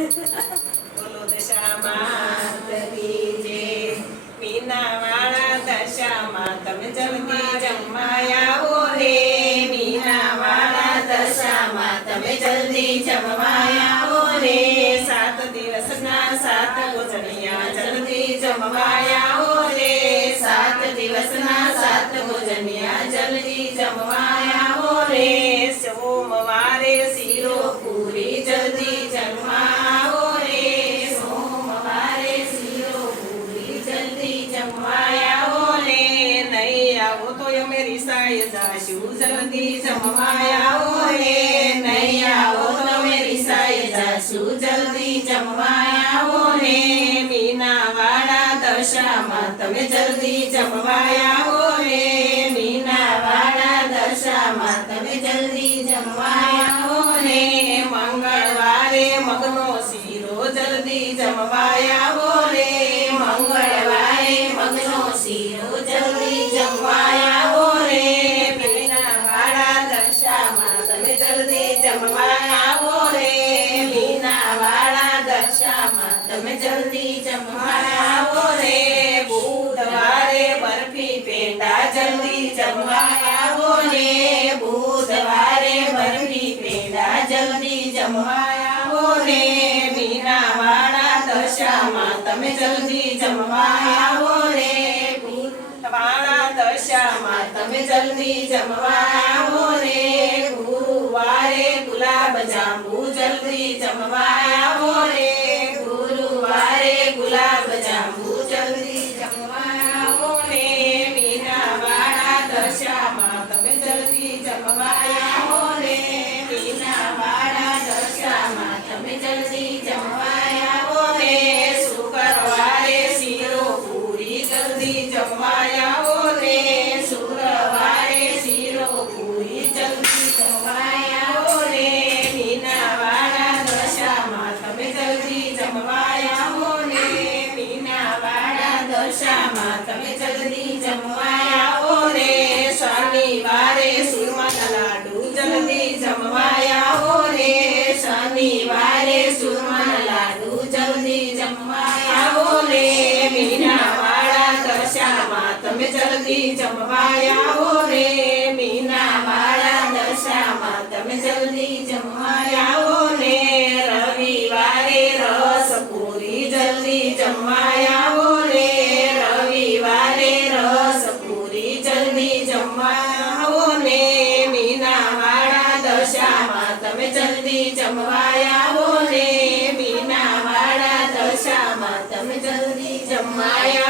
બોલો દશામાં તરી જે મીના વાળા દશામાં તમે જલ્દી જમવા આવો રે મીના વાળા દશામાં તમે જલ્દી જમવા આવો રે સાત દિવસના સાત ભોજનિયા જલ્દી જમવા આવો રે સાત દિવસના સાત ભોજનિયા જલ્દી જમવા જલ્દી જમવા આવો રે નહીં આવો તો અમે રિસાઈ જાશું જલ્દી જમવા આવો રે નહીં આવો તો અમે રિસાઈ જાશું જલ્દી જમવા આવો રે મીના વાળા દશામાં તમે જલ્દી જમવા આવો રે મીના વાળા દશામાં તમે જલ્દી જમવા આવો રે મંગળવારે મગનો શીરો જલ્દી જમવા જમવા તમે જલ્દી જમવા આવો રે વાળા દશામાં તમે જલ્દી જમવા આવો રે ગુરુવારે ગુલાબ જાંબુ જલ્દી જમવા દશામાં તમે જલ્દી જમવા તમે જલ્દી જમવા આવો રે મીના વાળા દશામાં તમે જલ્દી જમવા આવો રે રવિવારે રસ પૂરી જલ્દી જમવા આવો રે રવિવારે રસ પૂરી જલ્દી જમવા આવો રે મીના વાળા દશામાં તમે જલ્દી જમવા આવો રે મીના વાળા દશામાં તમે જલ્દી જમવા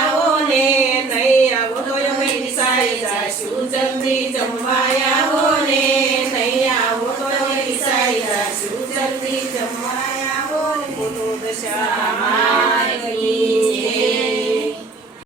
તું જલ્દી જમવાયા ને નહીં આવો તો ઈસાઈ શું જલ્દી ને